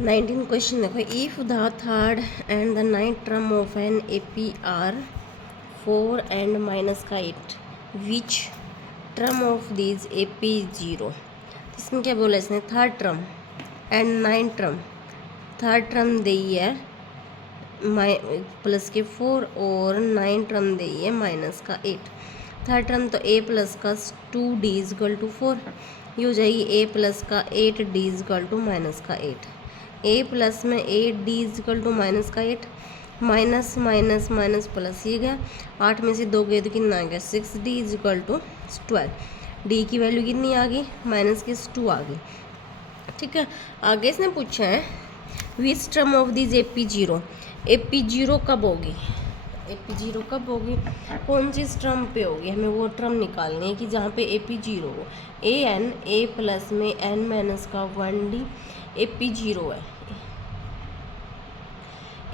19 question देखो, if the third and the ninth term of an AP are 4 and minus का 8, which term of this AP 0। इसमें क्या बोला इसने, third term and ninth term. Third term दी है plus के 4 और नाइन टर्म दी है माइनस का 8। थर्ड टर्म तो a प्लस का 2d इजकल टू 4, ये हो जाएगी a प्लस का 8d इजकल टू माइनस का 8। a प्लस में 8d इजकल टू माइनस का 8, माइनस माइनस माइनस प्लस, ये गया 8 में से 2 गए तो कितना आ गया 6d इजकल टू 12। d की वैल्यू कितनी आ गई, माइनस की 2 आ गई। ठीक है, आगे इसने पूछा है विच term of this AP 0। AP 0 कब होगी, AP 0 कब होगी, कौन सी टर्म पे होगी, हमें वो टर्म निकालनी है कि जहाँ पे AP 0 हो। a प्लस में n माइनस का 1d AP 0 है।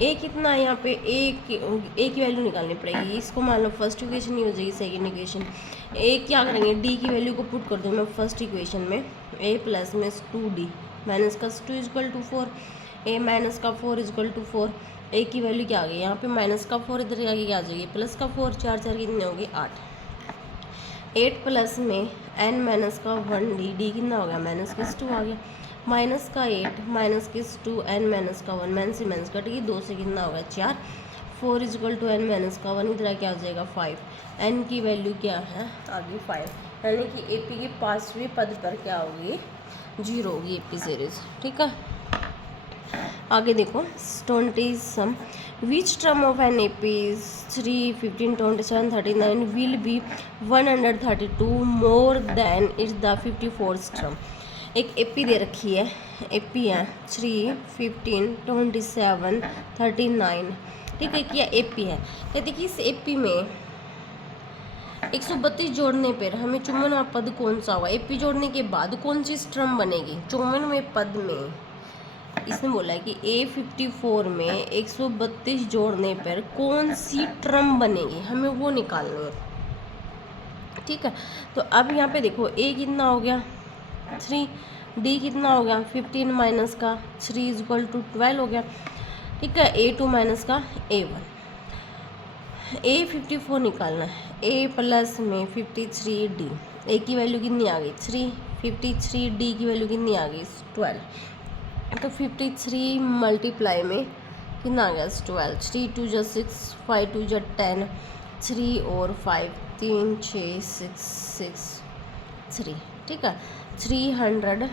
a कितना है यहाँ पे, a की वैल्यू निकालनी पड़ेगी। इसको मान लो फर्स्ट इक्वेशन नहीं हो जाएगी, सेकेंड इक्वेशन। a क्या करेंगे, d की वैल्यू को पुट कर दूँ मैं फर्स्ट इक्वेशन में, a प्लस में 2d माइनस का 2 इजकल टू 4, a माइनस का 4 इजकल टू 4। a की वैल्यू क्या आ गई, यहाँ पे माइनस का 4 इधर आगे क्या आ जाएगी, प्लस का 4, 4 4 कितने होगी 8। 8 प्लस में n माइनस का 1d, d कितना हो गया माइनस का 2 आ गया। माइनस का 8 माइनस के 2 n माइनस का 1, माइनस से माइनस कट गई, 2 से कितना होगा 4। 4 इजकल टू n माइनस का 1, इधर क्या हो जाएगा 5। n की वैल्यू क्या है आ गई 5, यानी कि AP की 5वें पद पर क्या होगी, 0 होगी AP सीरीज। ठीक है, आगे देखो 20 sum, which term of an AP 3, 15, 27, 39 will be 132 more than its the 54th term. एक AP दे रखी है, AP है 3, 15, 27, 39। ठीक है, क्या AP है, कहते कि इस AP में 132 जोड़ने पर हमें 54वां पद कौन सा होगा, AP जोड़ने के बाद कौन सी टर्म बनेगी 54वें पद में। इसने बोला है कि A54 में 132 जोड़ने पर कौन सी टर्म बनेगी, हमें वो निकालनी है। ठीक है, तो अब यहाँ पे देखो A कितना हो गया 3, D कितना हो गया 15 माइनस का 3 इजक्वल टू 12 हो गया। ठीक है, A2 माइनस का A1। A54 निकालना है, A प्लस में 53D, A की वैल्यू कितनी आ गई 3, 53D की वैल्यू कितनी आ गई 12। तो 53 मल्टीप्लाई में कितना आ गया 12, 3 2 जा 6, 5 2 जा 10, 3 और 5 3 6 6 6 3। ठीक है, 300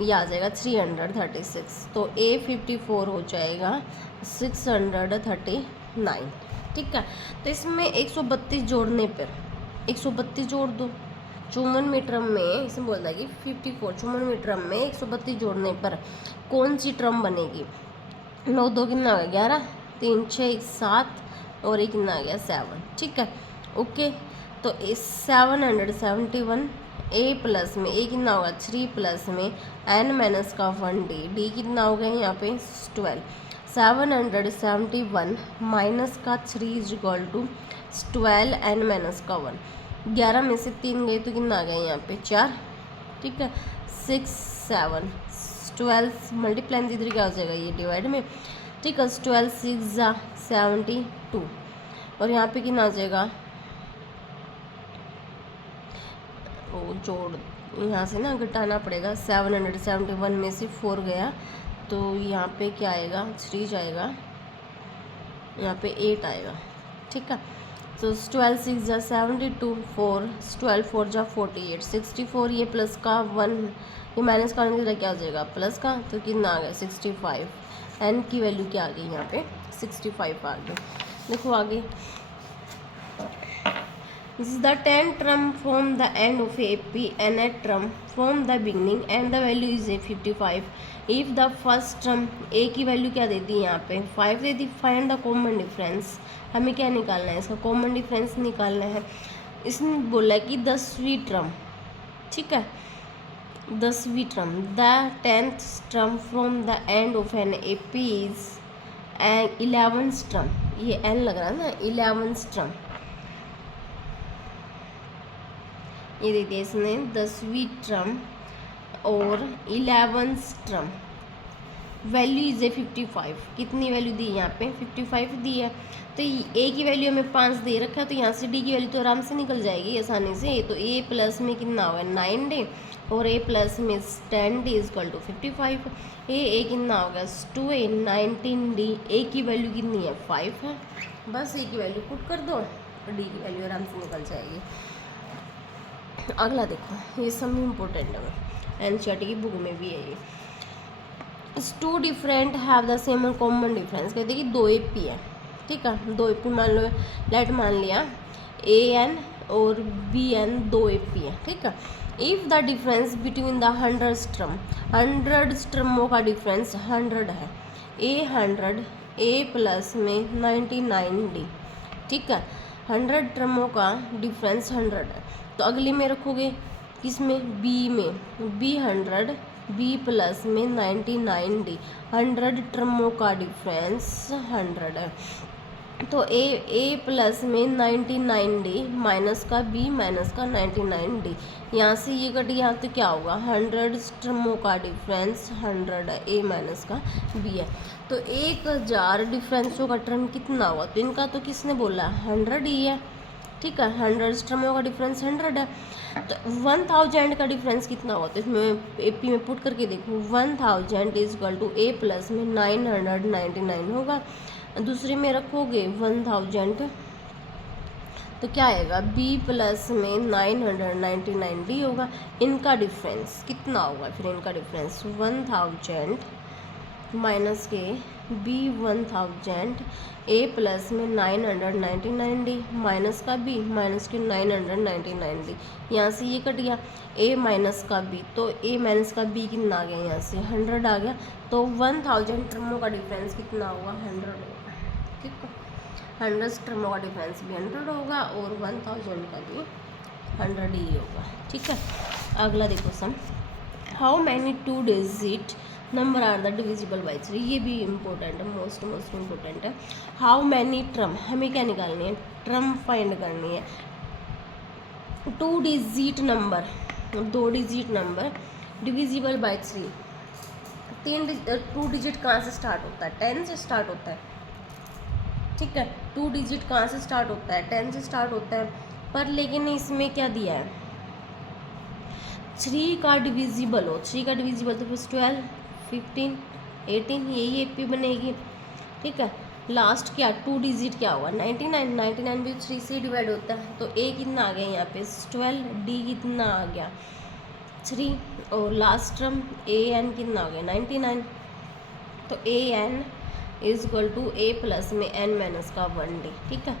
ये आ जाएगा 336, तो A54 हो जाएगा 639। ठीक है, तो इसमें 132 जोड़ने पर 132 जोड़ दो 54वें टर्म में, इसमें बोलता है कि 54 54वें टर्म में 132 जोड़ने पर कौन सी टर्म बनेगी। 9 2 कितना आ गया 11, 3 6 7 और एक कितना आ गया 7। ठीक है, ओके, तो 771 A प्लस में A कितना होगा 3 प्लस में n माइनस का 1D, D कितना हो गया यहाँ पे 12। 771 माइनस का 3 is equal to 12 n minus का 1। 11 में से 3 गए तो कितना आ गया यहाँ पे 4। ठीक है, 6 7 12 मल्टीप्लाई इधर क्या हो जाएगा ये डिवाइड में। ठीक है, 12 6 जा 72 और यहाँ पे कितना आ जाएगा, वो जोड़ यहाँ से ना घटाना पड़ेगा। 771 में से 4 गया तो यहाँ पे क्या आएगा 3 जाएगा, यहाँ पे 8 आएगा। ठीक है, तो 12 6 जा 72, 4 12 4 जा 48, 64 ये प्लस का 1 ये माइनस का होने क्या हो जाएगा प्लस का, तो कितना आ गया 65। n की वैल्यू क्या आ गई यहाँ पे 65 आ गई। देखो आगे, this is the 10th term from the end of AP and a term from the beginning and the value is a 55 if the first term A की वैल्यू क्या देती है यहाँ पे 5 दे दी। फाइंड द कॉमन डिफरेंस, हमें क्या निकालना है इसका कॉमन डिफरेंस निकालना है। इसने बोला कि 10वीं टर्म, ठीक है 10वीं term, the 10th term from the end of an AP is an 11th term, ये n लग रहा है ना 11th term, ये दे दिया इसने 10वीं टर्म और 11th term. Value is a 55, कितनी वैल्यू दी है यहाँ पे 55 दी है। तो ए की वैल्यू हमें 5 दे रखा है, तो यहाँ से डी की वैल्यू तो आराम से निकल जाएगी आसानी से। तो ए प्लस में कितना होगा 9 डे और ए प्लस में 10 डे इजकल टू 55। ए कितना होगा 2a 19 डी, ए की वैल्यू कितनी है 5 है। बस ए की वैल्यू पुट कर दो, डी की वैल्यू आराम से निकल जाएगी। अगला देखो, ये सब इम्पोर्टेंट है, एनसीईआरटी की बुक में भी है ये। Two different have the same common difference, कहते हैं कि 2 AP है, ठीक है। 2 AP मान लो, लेट मान लिया AN और BN 2 AP है, ठीक है। If the difference between the 100 term, 100 टर्मों का डिफरेंस 100 है, A100 A प्लस में 99 D, ठीक है। 100 टर्मों का डिफरेंस 100 है, तो अगले में रखोगे किसमें B में, B100 B प्लस में 99 D, 100 टर्मों का डिफरेंस 100 है। तो A प्लस में 99 D माइनस का B माइनस का 99 D, यहाँ से ये कट गया तो क्या होगा 100 टर्मों का डिफरेंस 100 है, A माइनस का B है। तो 1000 डिफरेंसों का टर्म कितना हुआ, तो इनका तो किसने बोला 100 ही है, ठीक है। 100 टर्मों का डिफरेंस 100 है। तो 1000 का डिफरेंस कितना हुआ, तो इसमें AP में पुट करके देखो 1000 is equal to A plus में 999 होगा। दूसरे में रखोगे 1000 तो क्या आएगा B प्लस में 999 D होगा। इनका डिफरेंस कितना होगा, फिर इनका डिफरेंस 1000 माइनस के B 1000 A प्लस में 999 D माइनस का B माइनस के 999 D, यहाँ से ये कट गया A माइनस का B, तो A माइनस का B कितना आ गया, यहाँ से 100 आ गया। तो 1000 टर्मों का डिफरेंस कितना होगा 100 होगा, ठीक है। 100 टर्मों का डिफरेंस भी 100 होगा और 1000 का भी 100 ही होगा, ठीक है। अगला देखो sum, how many 2 digit number are the divisible by 3, ये भी इम्पोर्टेंट है, मोस्ट इम्पोर्टेंट है। हाउ मैनी टर्म, हमें क्या निकालनी है, टर्म फाइंड करनी है। 2 digit number, 2 digit number divisible by 3, 2 digit कहाँ से स्टार्ट होता है 10 से स्टार्ट होता है, ठीक है। 2 डिजिट कहाँ से स्टार्ट होता है 10 से स्टार्ट होता है, पर लेकिन इसमें क्या दिया है 3 का डिविजिबल हो, 3 का डिविजिबल तो फिर 12 15 18 यही AP बनेगी, ठीक है। लास्ट क्या 2 डिजिट क्या हुआ 99 भी 3 से डिवाइड होता है, तो A कितना आ गया यहाँ पे 12, D कितना आ गया 3 और लास्ट टर्म AN कितना आ गया 99। तो AN is equal to A plus में N माइनस का 1D, ठीक है।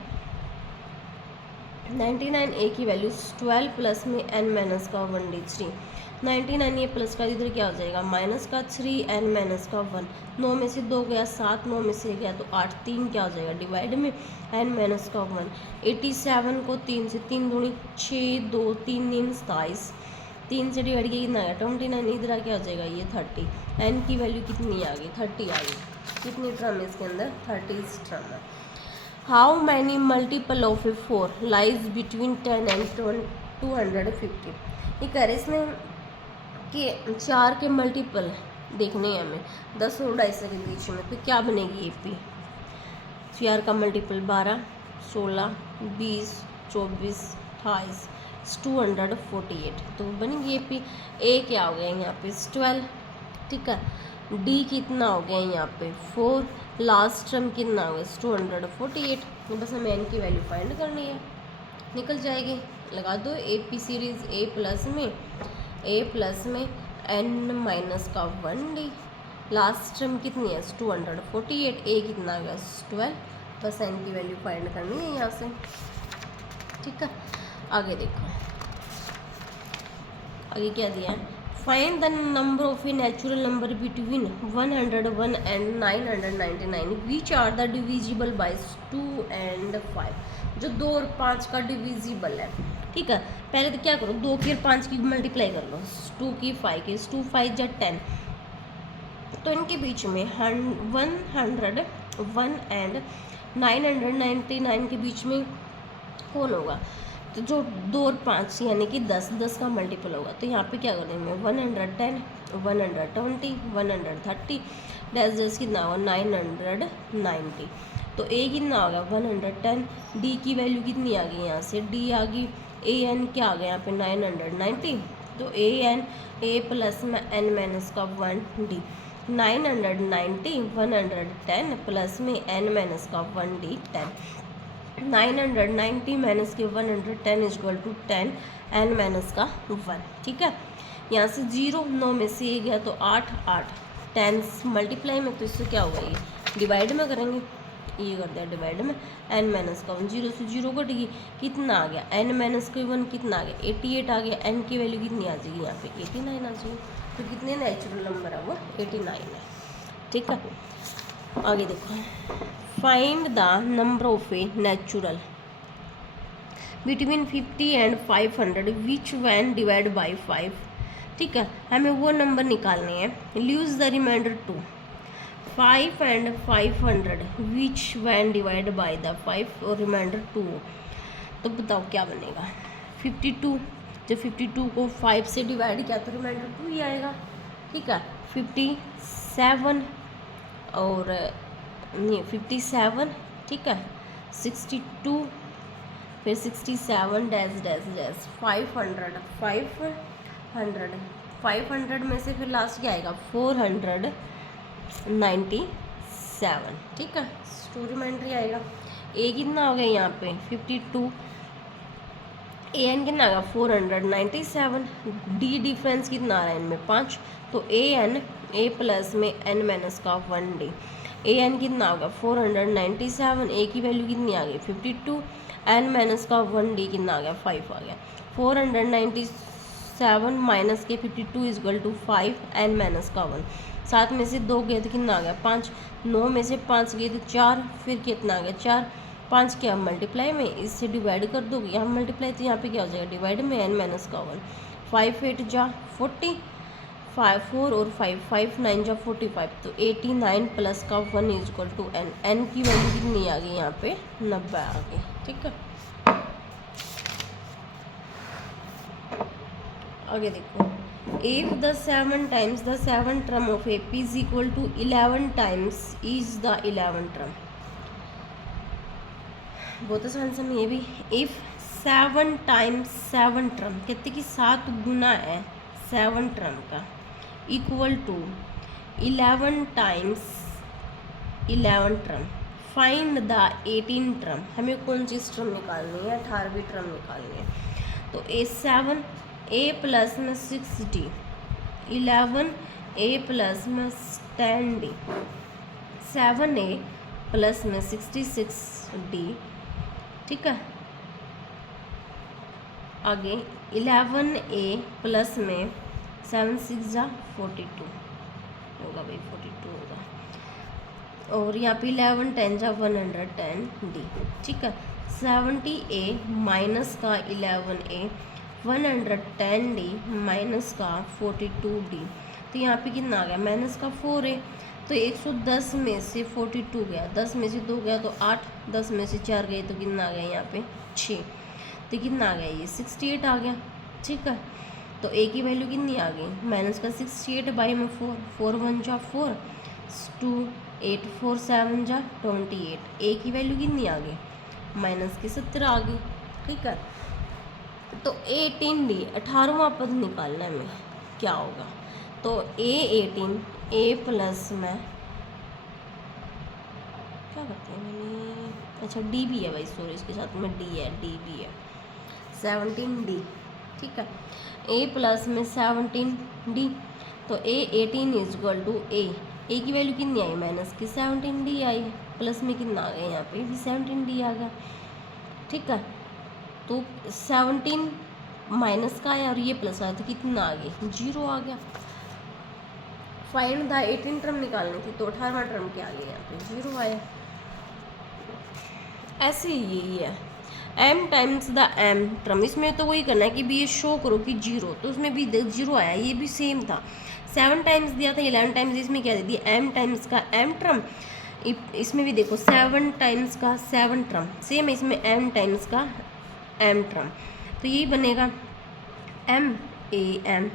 99 A की वैल्यू 12 प्लस में N माइनस का 1D 3, 99 ये प्लस का इधर क्या हो जाएगा माइनस का 3 N माइनस का 1, 9 में से 2 गया 7, 9 में से गया तो 8, 3 क्या हो जाएगा डिवाइड में N माइनस का 1। 87 को 3 से 3 दूनी 6, 2 3 9 27, 3 से डिवाइड किया कितना आया 29, इधर क्या हो जाएगा ये 30, N की वैल्यू कितनी आ गई 30 आ गई। कितनी टर्म है इसके अंदर 30 टर्म है। How many multiple of 4 lies between 10 and 250, ये कह रहे इसमें कि 4 के मल्टीपल देखने हैं हमें 10 और 250 के बीच में, तो क्या बनेगी AP। 4 का मल्टीपल 12, 16, 20, 24, 28, 248, तो बनेगी AP। A क्या हो गया यहाँ पे 12, ठीक है। D कितना हो गया यहाँ पे 4, लास्ट टर्म कितना हो गया 248, तो बस हमें N की वैल्यू फाइंड करनी है, निकल जाएगी। लगा दो AP सीरीज A प्लस में N माइनस का 1D, लास्ट टर्म कितनी है 248, A कितना आ गया 12, बस N की वैल्यू फाइंड करनी है यहाँ से, ठीक है। आगे देखो, आगे क्या दिया है, find the number of a natural number between 101 and 999 which are the divisible by 2 and 5, जो 2 और 5 का डिविजिबल है, ठीक है। पहले तो क्या करो 2 की और 5 की मल्टीप्लाई कर लो, 2 की 5 की 2 5 जा 10, तो इनके बीच में 101 एंड 999 के बीच में कौन होगा तो जो 2 और 5 यानी कि 10 का मल्टीपल होगा। तो यहाँ पे क्या करेंगे 110 120 130 डैश कितना होगा 990। तो ए कितना आ गया 110, डी की वैल्यू कितनी आ गई यहाँ से डी आ गई, ए एन क्या आ गया यहाँ पे 990। तो ए एन ए प्लस में एन माइनस का 1 डी 990 110 प्लस में एन माइनस का 1 डी 10 990 माइनस के 110 इजक्वल टू 10 एन माइनस का 1। ठीक है, यहाँ से 0 9 में से 1 गया तो 8 8 10 मल्टीप्लाई में, तो इससे क्या होगा ये डिवाइड में करेंगे, ये कर दिया डिवाइड में एन माइनस का 1 0 से 0 कट गई, कितना आ गया एन माइनस का 1 कितना आ गया 88 आ गया, एन की वैल्यू कितनी आ जाएगी यहाँ पे 89 आ जाएगी। तो कितने नेचुरल नंबर है वो 89 है। ठीक है, आगे देखो find the number of a natural between 50 and 500 which when divide by 5। ठीक है, हमें वो नंबर निकालने हैं leaves the remainder 2 5 and 500 which when divide by the 5 और रिमाइंडर 2। तो बताओ क्या बनेगा 52, जब 52 को 5 से डिवाइड किया तो रिमाइंडर 2 ही आएगा। ठीक है, 57 और नहीं 57, ठीक है 62 फिर 67 डैश डैश डैश 500 में से फिर लास्ट क्या आएगा 497। ठीक है, टू रिमाइंडर आएगा। ए कितना हो गया यहाँ पे 52, ए एन कितना आ गया 497, डी डिफरेंस कितना आ रहा है इनमें 5, तो ए एन ए प्लस में एन माइनस का 1 डी, ए एन कितना होगा 497, ए की वैल्यू कितनी आ गई 52, एन माइनस का 1 डी कितना आ गया 5 आ गया। 497 माइनस के 52 इजक्वल टू 5 एन माइनस का 1, 7 में से 2 गए तो कितना आ गया 5, 9 में से 5 गए तो 4, फिर कितना आ गया 4, 5 क्या मल्टीप्लाई में इससे डिवाइड कर दोगे, यहाँ मल्टीप्लाई तो यहाँ पे क्या हो जाएगा डिवाइड में एन माइनस का 1, 5 8 जा 40, 5 4 और 5 5 9 जा 45, तो 89 प्लस का 1 इजक्वल टू एन, एन की वैल्यू कितनी आ गई यहाँ पे 90 आ गई। ठीक है, आगे देखो if the 7 times the 7 term of A P is equal to 11 times is the 11 term. बहुत आसान सा ये भी, इफ 7 टाइम्स 7 टर्म कहते कि 7 गुना है 7 टर्म का equal to 11 times 11 term, find the 18 term. हमें कौन सी टर्म निकालनी है 18वीं टर्म निकालनी है। तो ए 7 ए प्लस में 6d 11 ए प्लस में 10d 7a प्लस में 66d। ठीक है, आगे 11a प्लस में 7 6 जा 42 होगा भाई 42 होगा, और यहाँ पे 11 10 जा 110d। ठीक है, 70a माइनस का 11a 110d माइनस का 42d, तो यहाँ पे कितना आ गया माइनस का 4a, तो 110 में से 42 गया, 10 में से 2 गया तो 8, 10 में से 4 गए तो कितना आ गया यहाँ पे 6, तो कितना आ गया ये 68 आ गया। ठीक है, तो ए की वैल्यू कितनी आ गई माइनस का 68 बाई में 4, 4 1 जा 4, 2 8 4 7 जा 28, ए की वैल्यू कितनी आ गई माइनस की 17 आ गई। ठीक है, तो 18d 18वां पद निकालना है हमें क्या होगा, तो ए 18 ए प्लस में क्या करते हैं मैंने, अच्छा डी भी है भाई सॉरी, इसके साथ में डी है, डी भी है 17d। ठीक है, ए प्लस में 17d, तो ए 18 इज इक्वल टू ए की वैल्यू कितनी आई माइनस की 17d आई, प्लस में कितना आ गया यहाँ पे भी 17d आ गया। ठीक है, तो 17 माइनस का आया और ये प्लस आया तो कितना आ गया 0 आ गया। फाइंड द 18 टर्म निकालनी थी, तो 18वां टर्म क्या आ गया यहाँ पे 0 आया। ऐसे ही यही है m times the m term, इसमें तो वही करना है कि भी ये शो करो कि 0, तो उसमें भी 0 आया, ये भी सेम था 7 टाइम्स दिया था 11 टाइम्स, इसमें क्या दे दिया m टाइम्स का m टर्म, इसमें भी देखो 7 टाइम्स का 7 टर्म सेम है, इसमें m टाइम्स का एम टर्म, तो यही बनेगा एम ए एम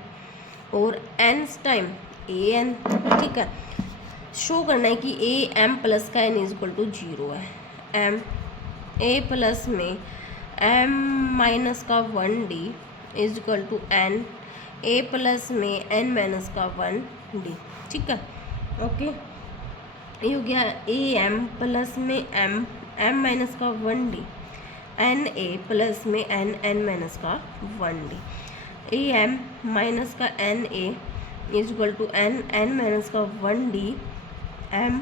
और एन टाइम ए एन। ठीक है, शो करना है कि ए एम प्लस का एन इज इक्वल टू 0 है। एम ए प्लस में एम माइनस का 1d is equal to N A plus में एन माइनस का 1d। ठीक है, ओके, ये हो गया ए एम प्लस में एम एम माइनस का 1d एन ए प्लस में एन एन माइनस का 1d। ए एम माइनस का N A is equal to N N minus का 1d एम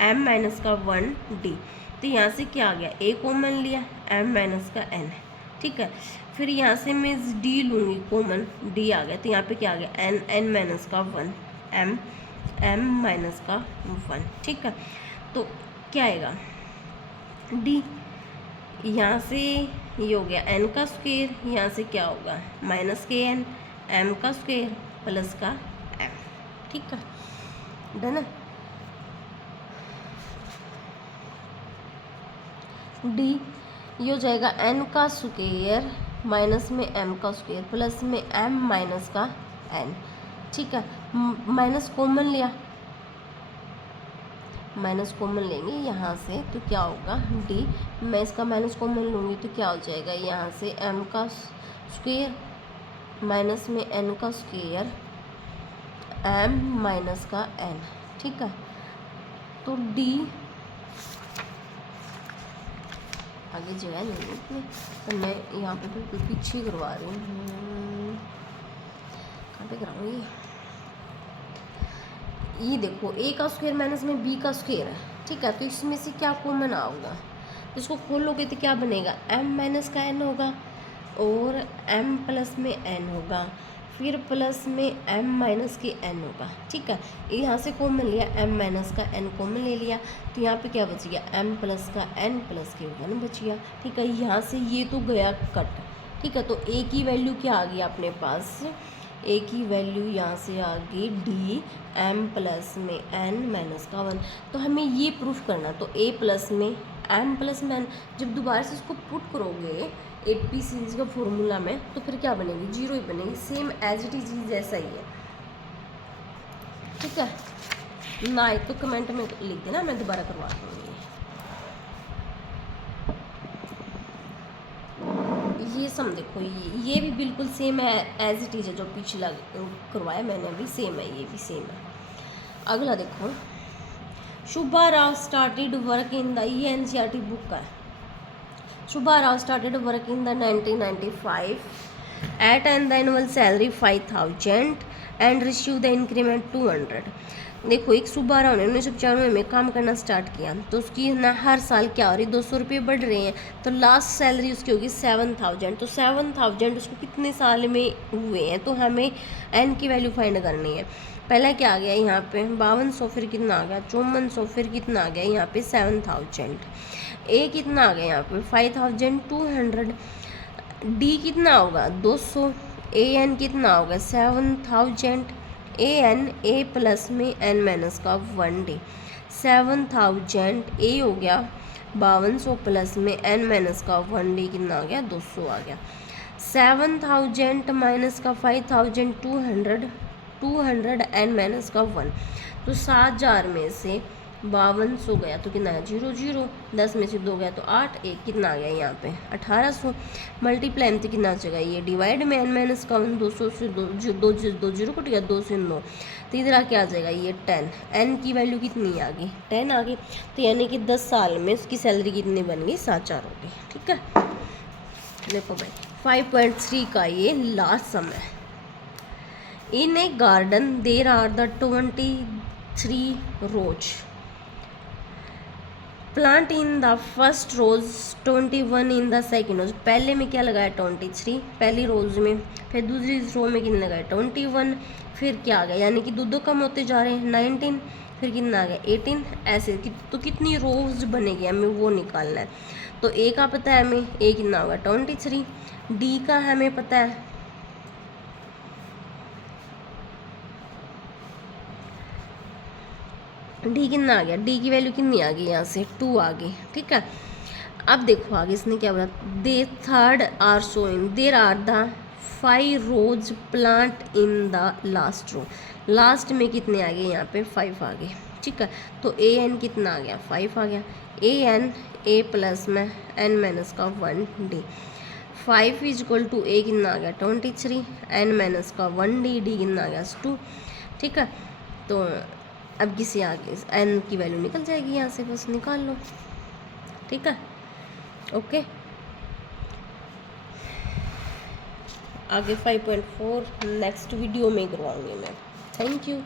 एम माइनस का 1d। तो यहाँ से क्या आ गया, ए कॉमन लिया, एम माइनस का एन। ठीक है, फिर यहाँ से मैं डी लूँगी कॉमन, डी आ गया, तो यहाँ पे क्या आ गया, एन एन माइनस का 1 एम एम माइनस का 1। ठीक है, तो क्या आएगा डी, यहाँ से ये हो गया एन का स्क्वायर, यहाँ से क्या होगा माइनस के एन एम का स्क्वायर प्लस का एम। ठीक है, डन है। डी ये हो जाएगा एन का स्क्वायर माइनस में एम का स्क्वायर प्लस में एम माइनस का एन। ठीक है, माइनस कॉमन लिया, माइनस कॉमन लेंगे यहाँ से, तो क्या होगा डी, मैं इसका माइनस कॉमन लूँगी तो क्या हो जाएगा, यहाँ से एम का स्क्वायर माइनस में एन का स्क्वायर एम माइनस का एन। ठीक है, तो डी आगे जगह नहीं है इतनी, तो मैं यहाँ पे बिल्कुल पीछे करवा रही हूँ। कहाँ पे कराऊँगी, ये देखो ए का स्क्वायर माइनस में बी का स्क्वायर है। ठीक है, तो इसमें से क्या कॉमन आऊँगा, इसको खोलोगे तो क्या बनेगा, एम माइनस का एन होगा और एम प्लस में एन होगा, फिर प्लस में एम माइनस के एन होगा। ठीक है, यहाँ से कॉमन लिया, एम माइनस का एन कॉमन ले लिया, तो यहाँ पे क्या बच गया, एम प्लस का एन प्लस के 1 बच गया। ठीक है, यहाँ से ये तो गया कट। ठीक है, तो ए की वैल्यू क्या आ गई अपने पास, ए की वैल्यू यहाँ से आ गई डी एम प्लस में एन माइनस का 1। तो हमें ये प्रूफ करना, तो ए प्लस में एम प्लस में एन, जब दोबारा से इसको पुट करोगे 8p सीरीज का फॉर्मूला में, तो फिर क्या बनेगी, 0 ही बनेगी, सेम एज इट इज जैसा ही है। ठीक है, ना आए तो कमेंट में लिख देना, मैं दोबारा करवा दूँगी। ये सम देखो, ये भी बिल्कुल सेम है एज इट इज है, जो पिछला करवाया मैंने अभी सेम है, ये भी सेम है। अगला देखो, Shubha Rao started work in the NCERT book का, Shubha Rao started work in the 1995 at and the annual salary 5,000 and received the increment 200। देखो, एक शुभा राव ने 1995 में काम करना स्टार्ट किया, तो उसकी ना हर साल क्या हो रही, 200 रुपये बढ़ रहे हैं, तो लास्ट सैलरी उसकी होगी 7,000। तो 7,000 उसको कितने साल में हुए हैं, तो हमें एन की वैल्यू फाइंड करनी है। पहला क्या आ गया यहाँ पे 5200, फिर कितना आ गया 5400, फिर कितना आ गया यहाँ पे 7000, ए कितना आ गया यहाँ पे 5200, डी कितना होगा 200, ए एन कितना होगा 7000, ए एन ए प्लस में एन माइनस का 1d, 7000 ए हो गया 5200 प्लस में एन माइनस का 1d कितना आ गया 200 आ गया। 7000 माइनस का 5200, 200 एन माइनस का 1, तो 7000 में से 5200 गया तो कितना है 0 0, 10 में से 2 गया तो 8, 1 कितना आ गया यहाँ पे 1800, मल्टीप्लाई में तो कितना आ जाएगा ये डिवाइड में एन माइनस का 1, 200 से 2 जीरो कट गया, 2 से 9, तो इधर क्या आ जाएगा ये 10। एन की वैल्यू कितनी आ गई 10 आ गई, तो यानी कि 10 साल में उसकी सैलरी कितनी बन गई 7,000 हो गई। ठीक है, देखो भाई 5.3 का ये लास्ट सम है। In a garden there are the 23 rose plant in the first rows, 21 in the second rows. पहले में क्या लगाया 23 पहली रोज में, फिर दूसरी रो में कितने लगाया 21, फिर क्या आ गया यानी कि दो कम होते जा रहे हैं 19, फिर कितना आ गया 18, ऐसे तो कितनी रोज बनेगी हमें वो निकालना है। तो ए का पता है हमें, ए कितना होगा 23, डी का हमें पता है डी कितना आ गया, डी की वैल्यू कितनी आ गई यहाँ से 2 आ गई। ठीक है, अब देखो आगे इसने क्या बोला, they third are showing there are the 5 rose plant in the last row. Last में कितने आ गए यहाँ पे 5 आ गए, ठीक है। तो ए एन कितना आ गया 5 आ गया, ए एन ए प्लस में एन माइनस का 1 डी, 5 इज इक्वल टू ए कितना आ गया 23, एन माइनस का 1 डी, डी कितना आ गया 2, ठीक है। तो अब किसी आगे एन की वैल्यू निकल जाएगी यहाँ से, बस निकाल लो, ठीक है। ओके, आगे 5.4 नेक्स्ट वीडियो में करवाऊंगी मैं। Thank you.